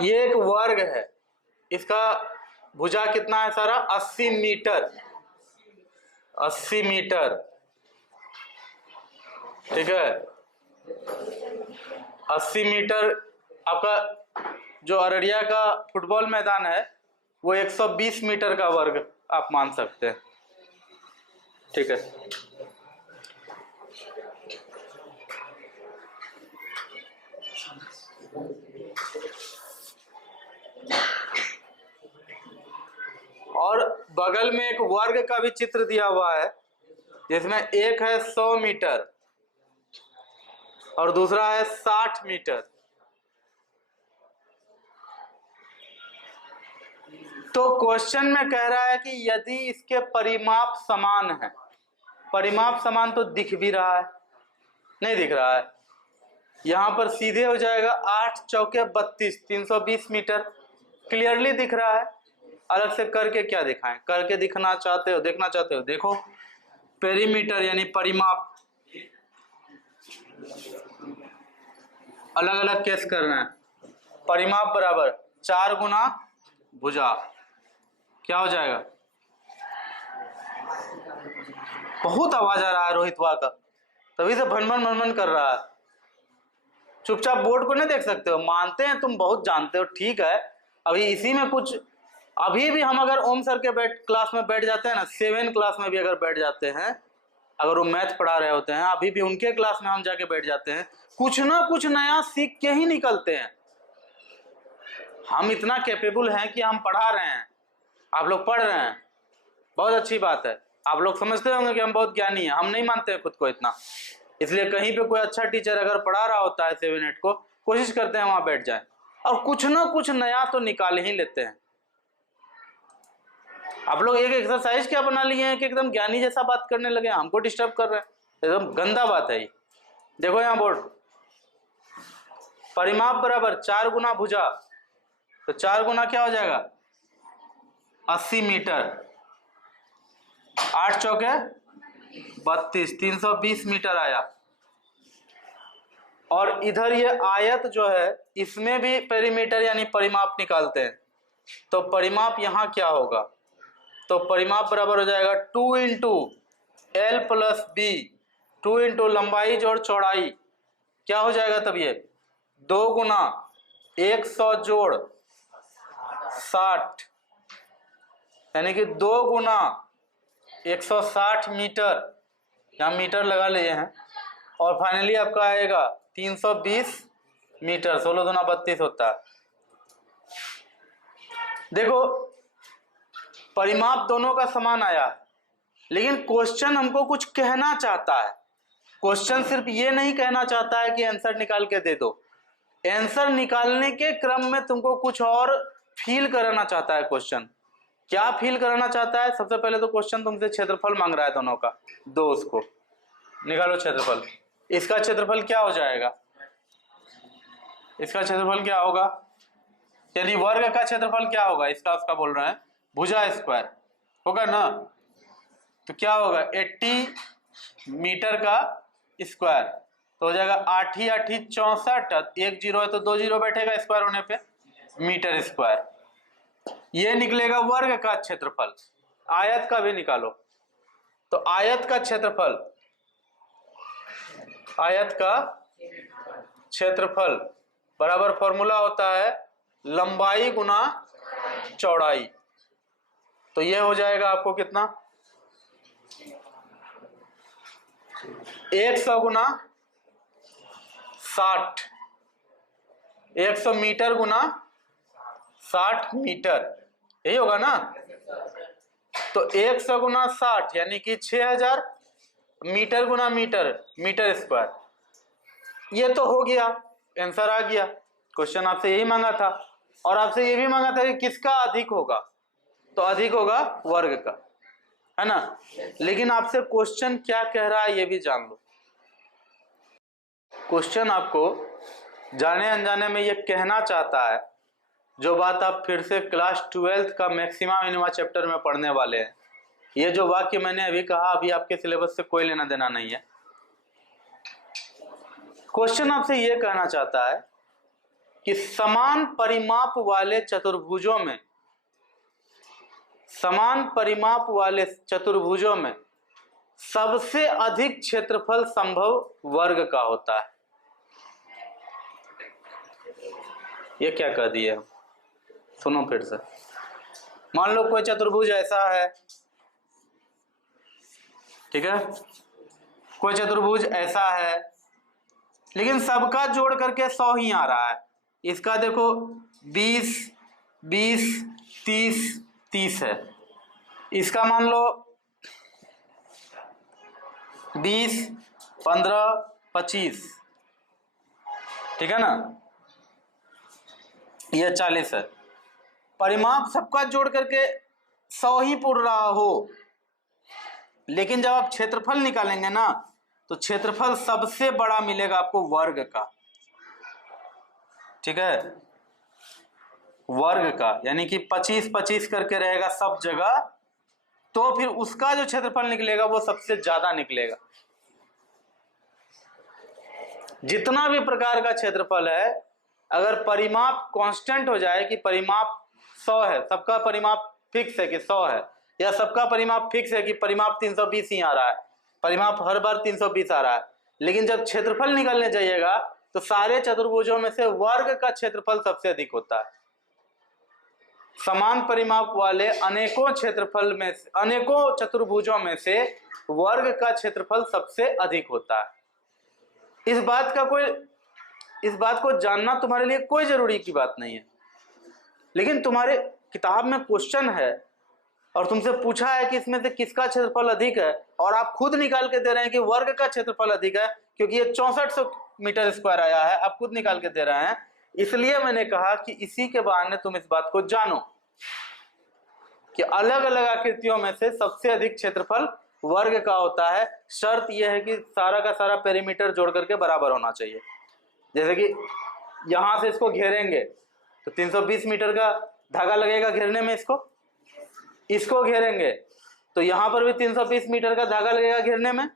ये एक वर्ग है, इसका भुजा कितना है सारा? 80 मीटर। 80 मीटर, ठीक है। 80 मीटर आपका जो अररिया का फुटबॉल मैदान है वो 120 मीटर का वर्ग आप मान सकते हैं, ठीक है। और बगल में एक वर्ग का भी चित्र दिया हुआ है जिसमें एक है 100 मीटर और दूसरा है 60 मीटर। तो क्वेश्चन में कह रहा है कि यदि इसके परिमाप समान है, परिमाप समान तो दिख भी रहा है, नहीं दिख रहा है, यहां पर सीधे हो जाएगा 8 चौके 32, 320 मीटर क्लियरली दिख रहा है। अलग से करके क्या दिखाएं? करके दिखना चाहते हो, देखना चाहते हो, देखो पेरीमीटर यानी परिमाप, अलग अलग केस करना है। परिमाप बराबर 4 गुना भुजा, क्या हो जाएगा? बहुत आवाज आ रहा है रोहितवा का, तभी से भनभन भनभन कर रहा है। चुपचाप बोर्ड को नहीं देख सकते हो? मानते हैं तुम बहुत जानते हो, ठीक है। अभी इसी में कुछ, अभी भी हम अगर ओम सर के क्लास में बैठ जाते हैं ना, 7 क्लास में भी अगर बैठ जाते हैं, अगर वो मैथ पढ़ा रहे होते हैं, अभी भी उनके क्लास में हम जाके बैठ जाते हैं, कुछ ना कुछ नया सीख के ही निकलते हैं। हम इतना कैपेबल हैं कि हम पढ़ा रहे हैं, आप लोग पढ़ रहे हैं, बहुत अच्छी बात है। आप लोग समझते होंगे कि हम बहुत ज्ञानी हैं, हम नहीं मानते हैं खुद को इतना, इसलिए कहीं पे कोई अच्छा टीचर अगर पढ़ा रहा होता है 7-8 को, कोशिश करते हैं वहां बैठ जाए और कुछ ना कुछ नया तो निकाल ही लेते हैं। आप लोग एक एक्सरसाइज क्या बना लिए हैं कि एकदम ज्ञानी जैसा बात करने लगे, हमको डिस्टर्ब कर रहे हैं, एकदम गंदा बात है ये। देखो यहाँ बोर्ड, परिमाप बराबर 4 गुना भुजा, तो 4 गुना क्या हो जाएगा? 80 मीटर, 8 चौके 32, 320 मीटर आया। और इधर ये आयत जो है इसमें भी पेरीमीटर यानी परिमाप निकालते हैं, तो परिमाप यहां क्या होगा? तो परिमाप बराबर हो जाएगा 2 into L plus B, 2 into लंबाई जोड़ चौड़ाई, क्या हो जाएगा तब? ये 2 गुना 100 जोड़ 60, यानी कि 2 गुना 160 मीटर, यहाँ मीटर लगा लिए हैं। और फाइनली आपका आएगा 320 मीटर, 16 दूना 32 होता है। देखो परिमाप दोनों का समान आया है, लेकिन क्वेश्चन हमको कुछ कहना चाहता है। क्वेश्चन सिर्फ ये नहीं कहना चाहता है कि आंसर निकाल के दे दो, आंसर निकालने के क्रम में तुमको कुछ और फील कराना चाहता है। क्वेश्चन क्या फील कराना चाहता है? सबसे पहले तो क्वेश्चन तुमसे क्षेत्रफल मांग रहा है दोनों का, दो उसको निकालो क्षेत्रफल। इसका क्षेत्रफल क्या हो जाएगा? इसका क्षेत्रफल क्या होगा? यानी वर्ग का क्षेत्रफल क्या होगा? इसका उसका बोल रहे हैं, भुजा स्क्वायर होगा ना, तो क्या होगा? 80 मीटर का स्क्वायर, तो हो जाएगा 8 ही 8 ही 64, 1 जीरो है तो 2 जीरो बैठेगा स्क्वायर होने पे, मीटर स्क्वायर। ये निकलेगा वर्ग का क्षेत्रफल। आयत का भी निकालो, तो आयत का क्षेत्रफल, आयत का क्षेत्रफल बराबर फॉर्मूला होता है लंबाई गुना चौड़ाई। तो ये हो जाएगा आपको कितना? 100 गुना 60, 100 मीटर गुना 60 मीटर, यही होगा ना। तो 100 गुना 60 यानी कि 6000 मीटर गुना मीटर, मीटर स्क्वायर। ये तो हो गया, आंसर आ गया। क्वेश्चन आपसे यही मांगा था, और आपसे ये भी मांगा था कि किसका अधिक होगा, तो अधिक होगा वर्ग का, है ना। लेकिन आपसे क्वेश्चन क्या कह रहा है ये भी जान लो। क्वेश्चन आपको जाने अनजाने में ये कहना चाहता है, जो बात आप फिर से क्लास 12th का मैक्सिमा मिनिमा चैप्टर में पढ़ने वाले हैं। ये जो वाक्य मैंने अभी कहा, अभी आपके सिलेबस से कोई लेना देना नहीं है। क्वेश्चन आपसे ये कहना चाहता है कि समान परिमाप वाले चतुर्भुजों में सबसे अधिक क्षेत्रफल संभव वर्ग का होता है। ये क्या कह दिया, सुनो फिर से। मान लो कोई चतुर्भुज ऐसा है, ठीक है, कोई चतुर्भुज ऐसा है, लेकिन सबका जोड़ करके 100 ही आ रहा है। इसका देखो 20, 20, 30, 30 है। इसका मान लो 20, 15, 25, ठीक है ना, यह 40 है। परिमाप सबका जोड़ करके 100 ही पूर्ण रहा हो, लेकिन जब आप क्षेत्रफल निकालेंगे ना तो क्षेत्रफल सबसे बड़ा मिलेगा आपको वर्ग का, ठीक है, वर्ग का, यानी कि 25 25 करके रहेगा सब जगह, तो फिर उसका जो क्षेत्रफल निकलेगा वो सबसे ज्यादा निकलेगा। जितना भी प्रकार का क्षेत्रफल है, अगर परिमाप कांस्टेंट हो जाए कि परिमाप 100 है, सबका परिमाप फिक्स है कि 100 है, या सबका परिमाप फिक्स है कि परिमाप 320 ही आ रहा है, परिमाप हर बार 320 आ रहा है, लेकिन जब क्षेत्रफल निकालने जाइएगा तो सारे चतुर्भुजों में से वर्ग का क्षेत्रफल सबसे अधिक होता है। समान परिमाप वाले अनेकों चतुर्भुजों में से वर्ग का क्षेत्रफल सबसे अधिक होता है। इस बात को जानना तुम्हारे लिए कोई जरूरी की बात नहीं है, लेकिन तुम्हारे किताब में क्वेश्चन है और तुमसे पूछा है कि इसमें से किसका क्षेत्रफल अधिक है, और आप खुद निकाल के दे रहे हैं कि वर्ग का क्षेत्रफल अधिक है, क्योंकि ये 6400 मीटर स्क्वायर आया है, आप खुद निकाल के दे रहे हैं। इसलिए मैंने कहा कि इसी के बहाने तुम इस बात को जानो कि अलग अलग आकृतियों में से सबसे अधिक क्षेत्रफल वर्ग का होता है। शर्त यह है कि सारा का सारा पेरीमीटर जोड़ करके बराबर होना चाहिए। जैसे कि यहां से इसको घेरेंगे तो 320 मीटर का धागा लगेगा घेरने में, इसको घेरेंगे तो यहां पर भी 320 मीटर का धागा लगेगा घेरने में।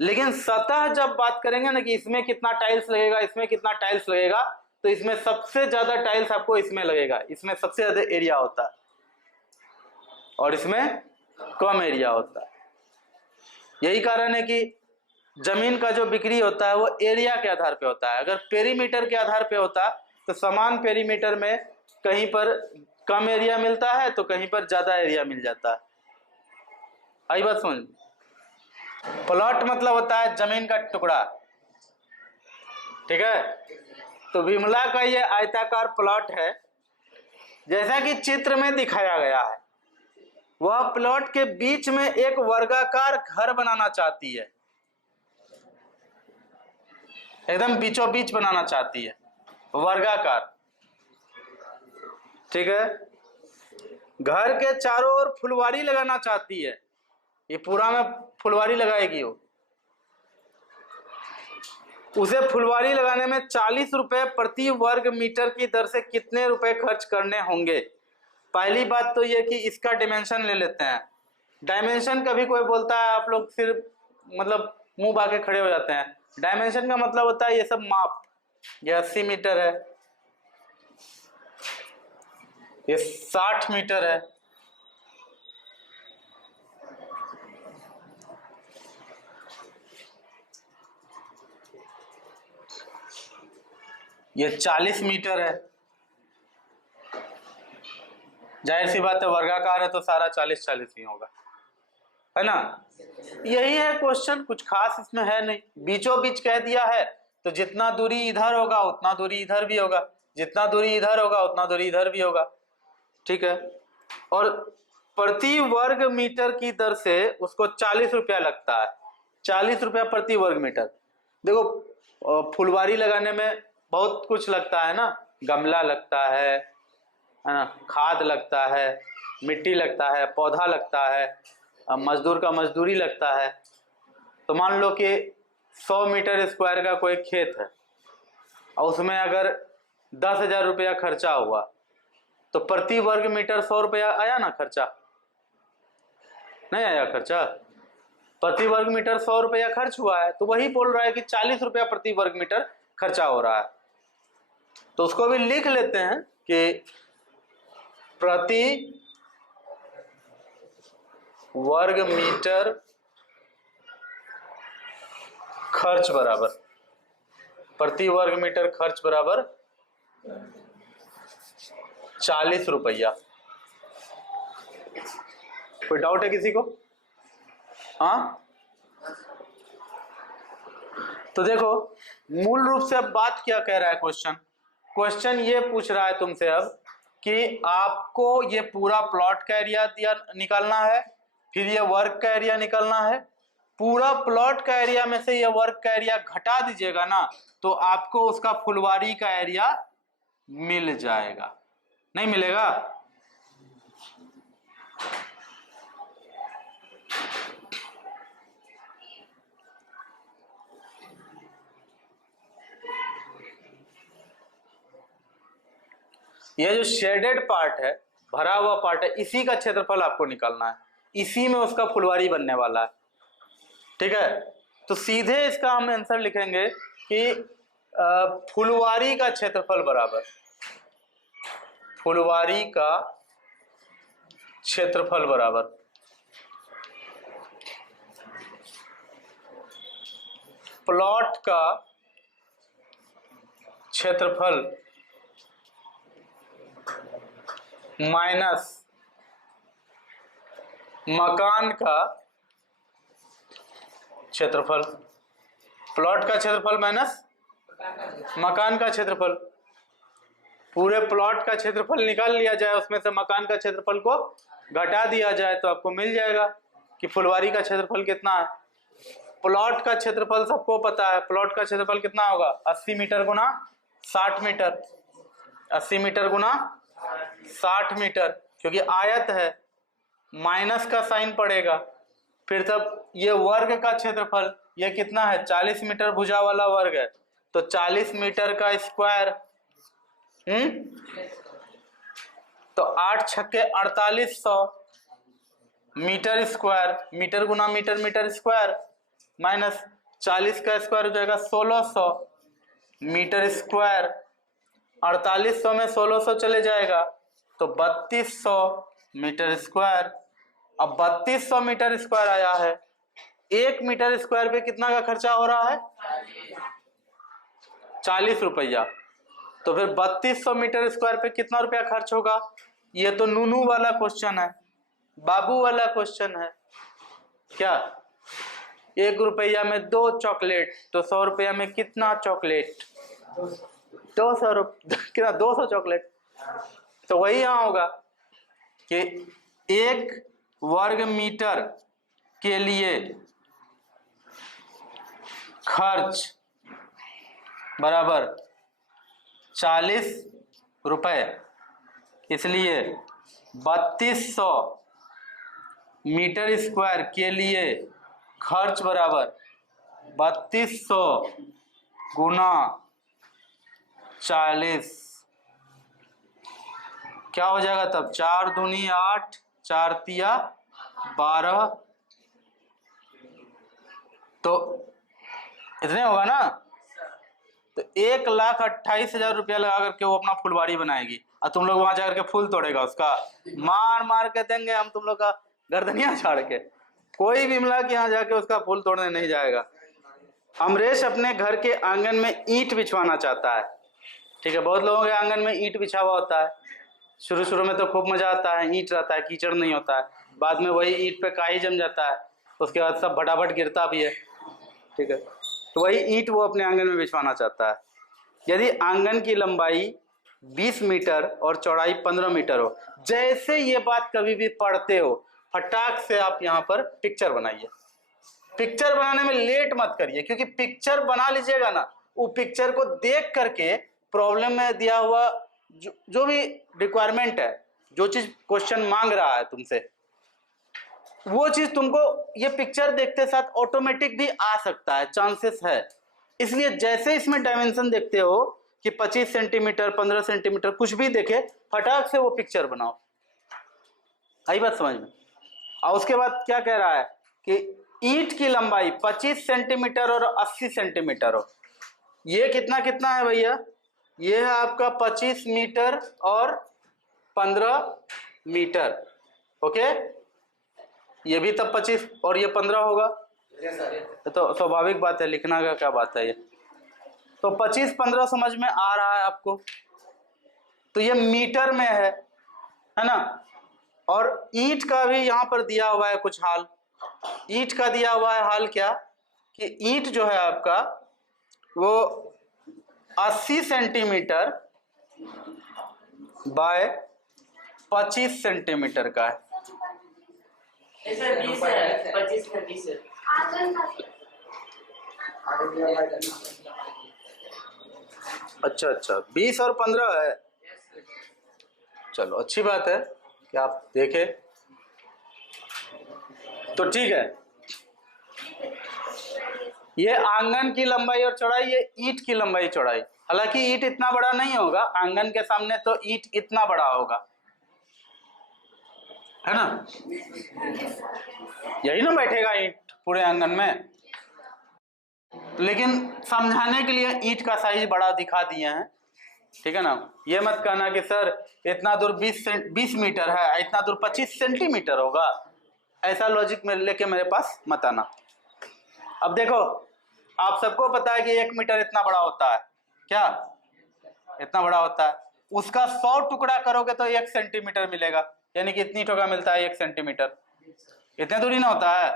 लेकिन सतह जब बात करेंगे ना कि इसमें कितना टाइल्स लगेगा, इसमें कितना टाइल्स लगेगा, तो इसमें सबसे ज्यादा टाइल्स आपको इसमें लगेगा, इसमें सबसे ज्यादा एरिया होता है और इसमें कम एरिया होता है। यही कारण है कि जमीन का जो बिक्री होता है वो एरिया के आधार पे होता है। अगर पेरीमीटर के आधार पे होता तो समान पेरीमीटर में कहीं पर कम एरिया मिलता है तो कहीं पर ज्यादा एरिया मिल जाता है। आई बात समझ। प्लॉट मतलब होता है जमीन का टुकड़ा, ठीक है। तो विमला का ये आयताकार प्लॉट है, जैसा कि चित्र में दिखाया गया है। वह प्लॉट के बीच में एक वर्गाकार घर बनाना चाहती है, एकदम बीचों बीच बनाना चाहती है, वर्गाकार, ठीक है। घर के चारों ओर फुलवारी लगाना चाहती है, ये पूरा में फुलवारी लगाएगी वो। उसे फुलवारी लगाने में 40 रुपए प्रति वर्ग मीटर की दर से कितने रुपए खर्च करने होंगे। पहली बात तो ये कि इसका डायमेंशन ले लेते हैं। डायमेंशन कभी कोई बोलता है आप लोग सिर्फ मतलब मुंह बाके खड़े हो जाते हैं। डायमेंशन का मतलब होता है ये सब माप। ये 80 मीटर है, ये 60 मीटर है, ये 40 मीटर है। जाहिर सी बात है वर्गाकार है तो सारा 40-40 ही होगा, है ना। यही है क्वेश्चन, कुछ खास इसमें है नहीं। बीचों बीच कह दिया है तो जितना दूरी इधर होगा उतना दूरी इधर भी होगा, जितना दूरी इधर होगा उतना दूरी इधर भी होगा, ठीक है। और प्रति वर्ग मीटर की दर से उसको 40 रुपया लगता है, 40 रुपया प्रति वर्ग मीटर। देखो फुलवारी लगाने में बहुत कुछ लगता है ना, गमला लगता है ना, खाद लगता है, मिट्टी लगता है, पौधा लगता है, मजदूर का मजदूरी लगता है। तो मान लो कि 100 मीटर स्क्वायर का कोई खेत है और उसमें अगर 10,000 रुपया खर्चा हुआ तो प्रति वर्ग मीटर 100 रुपया आया ना खर्चा, नहीं आया खर्चा। प्रति वर्ग मीटर 100 रुपया खर्च हुआ है, तो वही बोल रहा है कि 40 रुपया प्रति वर्ग मीटर खर्चा हो रहा है। तो उसको भी लिख लेते हैं कि प्रति वर्ग मीटर खर्च बराबर, प्रति वर्ग मीटर खर्च बराबर 40 रुपया। कोई डाउट है किसी को? हाँ, तो देखो मूल रूप से अब बात क्या कह रहा है क्वेश्चन ये पूछ रहा है तुमसे अब कि आपको ये पूरा प्लॉट का एरिया दिया निकालना है, फिर ये वर्ग का एरिया निकालना है। पूरा प्लॉट का एरिया में से ये वर्ग का एरिया घटा दीजिएगा ना, तो आपको उसका फुलवारी का एरिया मिल जाएगा। नहीं मिलेगा? ये जो शेडेड पार्ट है, भरा हुआ पार्ट है, इसी का क्षेत्रफल आपको निकालना है, इसी में उसका फुलवारी बनने वाला है। ठीक है, तो सीधे इसका हम आंसर लिखेंगे कि फुलवारी का क्षेत्रफल बराबर, फुलवारी का क्षेत्रफल बराबर प्लॉट का क्षेत्रफल माइनस मकान का क्षेत्रफल। प्लॉट का क्षेत्रफल माइनस मकान का क्षेत्रफल। पूरे प्लॉट का क्षेत्रफल निकाल लिया जाए, उसमें से मकान का क्षेत्रफल को घटा दिया जाए, तो आपको मिल जाएगा कि फुलवारी का क्षेत्रफल कितना है। प्लॉट का क्षेत्रफल सबको पता है, प्लॉट का क्षेत्रफल कितना होगा? 80 मीटर गुना 60 मीटर, 80 मीटर गुना 60 मीटर, क्योंकि आयत है, माइनस का साइन पड़ेगा। फिर तब ये वर्ग का क्षेत्रफल ये कितना है? 40 मीटर भुजा वाला वर्ग है, तो 40 मीटर का स्क्वायर, तो 8 छक्के 4800 मीटर स्क्वायर, मीटर गुना मीटर, मीटर स्क्वायर, माइनस 40 का स्क्वायर हो जाएगा 1600 मीटर स्क्वायर। 4800 में 1600 चले जाएगा तो 3200 मीटर स्क्वायर। अब 3200 मीटर स्क्वायर आया है, 1 मीटर स्क्वायर पे कितना का खर्चा हो रहा है? 40 रुपया। तो फिर 3200 मीटर स्क्वायर पे कितना रुपया खर्च होगा? ये तो नूनू वाला क्वेश्चन है, बाबू वाला क्वेश्चन है। क्या 1 रुपया में 2 चॉकलेट, तो 100 रुपया में कितना चॉकलेट? 200 रुपये, कितना? 200 चॉकलेट। तो वही यहाँ होगा कि 1 वर्ग मीटर के लिए खर्च बराबर 40 रुपए, इसलिए 3200 मीटर स्क्वायर के लिए खर्च बराबर 3200 गुना 40। क्या हो जाएगा तब? 4 दूनी 8, 4 तिया 12, तो इतने होगा ना। तो 1,28,000 रुपया लगा करके वो अपना फुलवारी बनाएगी, और तुम लोग वहां जाकर के फूल तोड़ेगा, उसका मार मार के देंगे हम तुम लोग का गर्दनिया छाड़ के। कोई भी मिला कि यहाँ जाके उसका फूल तोड़ने नहीं जाएगा। अमरेश अपने घर के आंगन में ईंट बिछवाना चाहता है। ठीक है, बहुत लोगों के आंगन में ईंट बिछा हुआ होता है। शुरू शुरू में तो खूब मजा आता है, ईंट रहता है, कीचड़ नहीं होता है। बाद में वही ईंट पे काई जम जाता है, उसके बाद सब फटाफट गिरता भी है। ठीक है, तो वही ईंट वो अपने आंगन में बिछवाना चाहता है। यदि आंगन की लंबाई 20 मीटर और चौड़ाई 15 मीटर हो, जैसे ये बात कभी भी पढ़ते हो, फटाक से आप यहाँ पर पिक्चर बनाइए। पिक्चर बनाने में लेट मत करिए, क्योंकि पिक्चर बना लीजिएगा ना, वो पिक्चर को देख करके प्रॉब्लम में दिया हुआ जो भी रिक्वायरमेंट है, जो चीज क्वेश्चन मांग रहा है तुमसे, वो चीज तुमको ये पिक्चर देखते साथ ऑटोमेटिक भी आ सकता है, चांसेस है। इसलिए जैसे इसमें डायमेंशन देखते हो कि 25 सेंटीमीटर 15 सेंटीमीटर कुछ भी देखे, फटाक से वो पिक्चर बनाओ। आई बात समझ में? और उसके बाद क्या कह रहा है कि ईंट की लंबाई 25 सेंटीमीटर और 80 सेंटीमीटर हो। ये कितना कितना है भैया? ये है आपका 25 मीटर और 15 मीटर। ओके, ये भी तब 25 और ये 15 होगा, तो स्वाभाविक बात है, लिखना का क्या बात है ये। तो 25-15 समझ में आ रहा है आपको। तो ये मीटर में है ना। और ईंट का भी यहाँ पर दिया हुआ है कुछ हाल। ईंट का दिया हुआ है हाल क्या, कि ईंट जो है आपका वो 80 सेंटीमीटर बाय 25 सेंटीमीटर का है। 20 है, 25 में 20 है। अच्छा अच्छा, 20 और 15 है। चलो अच्छी बात है कि आप देखें। तो ठीक है, ये आंगन की लंबाई और चौड़ाई, ये ईंट की लंबाई चौड़ाई। हालांकि ईंट इतना बड़ा नहीं होगा आंगन के सामने, तो ईंट इतना बड़ा होगा, है ना। यही ना बैठेगा ईंट पूरे आंगन में। लेकिन समझाने के लिए ईंट का साइज बड़ा दिखा दिए हैं, ठीक है ना। ये मत कहना कि सर इतना दूर 20 मीटर है, इतना दूर 25 सेंटीमीटर होगा, ऐसा लॉजिक में लेके मेरे पास मत आना। अब देखो, आप सबको पता है कि 1 मीटर इतना बड़ा होता है, क्या इतना बड़ा होता है। उसका 100 टुकड़ा करोगे तो 1 सेंटीमीटर मिलेगा, यानी कि इतनी टुकड़ा मिलता है 1 सेंटीमीटर, इतने दूरी ना होता है।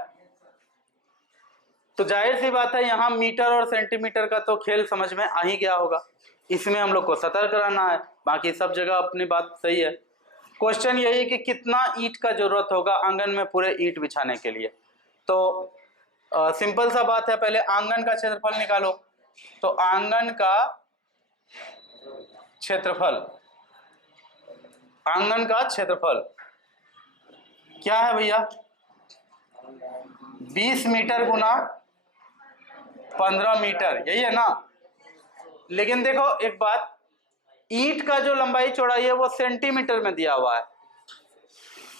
तो जाहिर सी बात है, यहाँ मीटर और सेंटीमीटर का तो खेल समझ में आ ही गया होगा। इसमें हम लोग को सतर्क रहना है, बाकी सब जगह अपनी बात सही है। क्वेश्चन यही कि कितना ईंट का जरूरत होगा आंगन में पूरे ईंट बिछाने के लिए। तो सिंपल सा बात है, पहले आंगन का क्षेत्रफल निकालो। तो आंगन का क्षेत्रफल, आंगन का क्षेत्रफल क्या है भैया, 20 मीटर गुना 15 मीटर, यही है ना। लेकिन देखो एक बात, ईंट का जो लंबाई चौड़ाई है वो सेंटीमीटर में दिया हुआ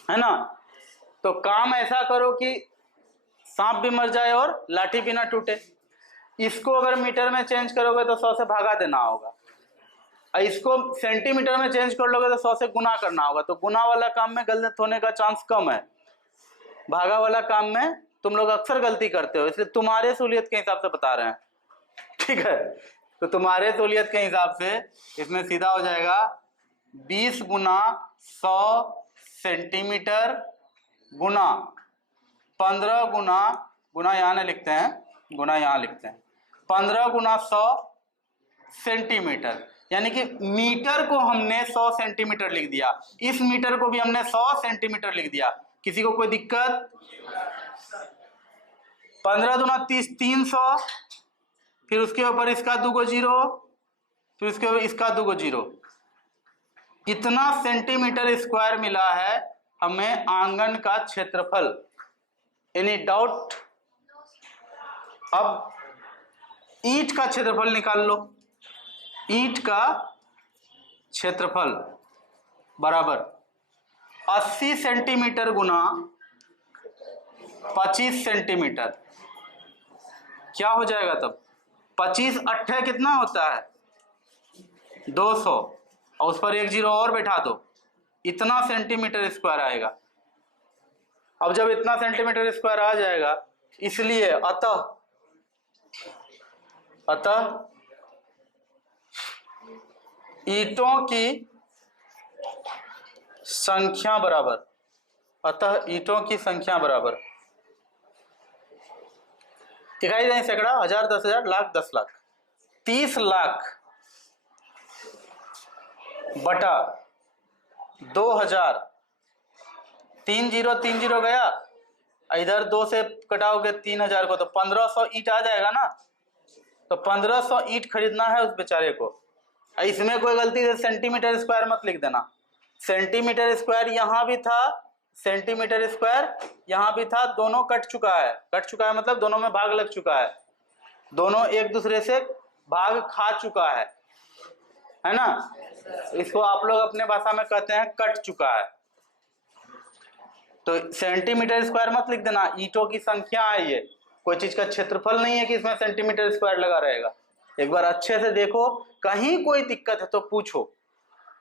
है ना। तो काम ऐसा करो कि सांप भी मर जाए और लाठी भी ना टूटे। इसको अगर मीटर में चेंज करोगे तो 100 से भागा देना होगा, और इसको सेंटीमीटर में चेंज कर लोगे तो 100 से गुना करना होगा। तो गुना वाला काम में गलत होने का चांस कम है, भागा वाला काम में तुम लोग अक्सर गलती करते हो, इसलिए तुम्हारे सहूलियत के हिसाब से बता रहे हैं, ठीक है। तो तुम्हारे सहूलियत के हिसाब से इसमें सीधा हो जाएगा 20 गुना 100 सेंटीमीटर गुना 15 गुना यहाँ नहीं लिखते हैं, गुना यहाँ लिखते हैं, 15 गुना 100 सेंटीमीटर। यानी कि मीटर को हमने 100 सेंटीमीटर लिख दिया, इस मीटर को भी हमने 100 सेंटीमीटर लिख दिया। किसी को कोई दिक्कत? 15 दूना 30, 300, फिर उसके ऊपर इसका 2 जीरो, फिर उसके ऊपर इसका 2 जीरो। कितना सेंटीमीटर स्क्वायर मिला है हमें आंगन का क्षेत्रफल? Any doubt? अब ईंट का क्षेत्रफल निकाल लो। ईंट का क्षेत्रफल बराबर 80 सेंटीमीटर गुना 25 सेंटीमीटर। क्या हो जाएगा तब? 25 अट्ठे कितना होता है? 200, और उस पर 1 जीरो और बैठा दो, इतना सेंटीमीटर स्क्वायर आएगा। अब जब इतना सेंटीमीटर स्क्वायर आ जाएगा, इसलिए अतः ईंटों की संख्या बराबर, अतः ईंटों की संख्या बराबर इकाई नहीं, सैकड़ा, हजार, 10,000, लाख, 10 लाख, 30 लाख बटा 2000। 3 जीरो गया, इधर 2 से कटाओगे 3000 को, तो 1500 ईंट आ जाएगा ना। तो 1500 ईंट खरीदना है उस बेचारे को। इसमें कोई गलती से सेंटीमीटर स्क्वायर मत लिख देना। सेंटीमीटर स्क्वायर यहाँ भी था, सेंटीमीटर स्क्वायर यहाँ भी था, दोनों कट चुका है मतलब दोनों में भाग लग चुका है, दोनों एक दूसरे से भाग खा चुका है ना। इसको आप लोग अपने भाषा में कहते हैं कट चुका है। तो सेंटीमीटर स्क्वायर मत लिख देना, ईंटों की संख्या है ये, कोई चीज का क्षेत्रफल नहीं है कि इसमें सेंटीमीटर स्क्वायर लगा रहेगा। एक बार अच्छे से देखो, कहीं कोई दिक्कत है तो पूछो।